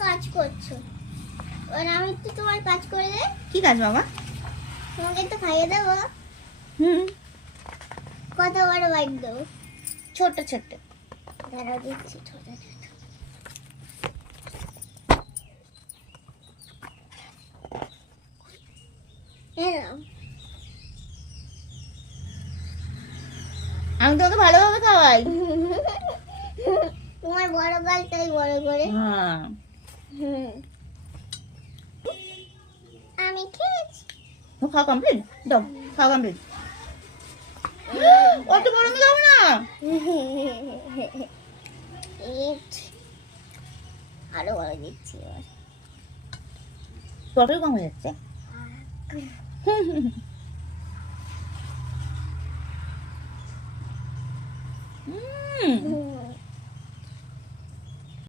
কাজ করছো, আর আমি একটু তোমার কাজ করে দে। কি কাজ বাবা? তোমাকে একটু খাইয়ে দেবো। হুম, কত বড় বাইট দেবো? ছোট্ট ছোট্ট। দাঁড়াও দিচ্ছি, ছোট ছোট। এই নাও। আমি তোমাকে ভালোভাবে খাওয়াই। তোমার বড় গালটাই বড় করে। হ্যাঁ। হুম। আমি খেয়েছি। ও খাওয়া কমপ্লিট? দাও, খাওয়া কমপ্লিট। অত বড় আমি খাবো না। ইট। আরো বড় দিচ্ছি এবার। তরকারি কম হয়ে যাচ্ছে। হুম, হুম।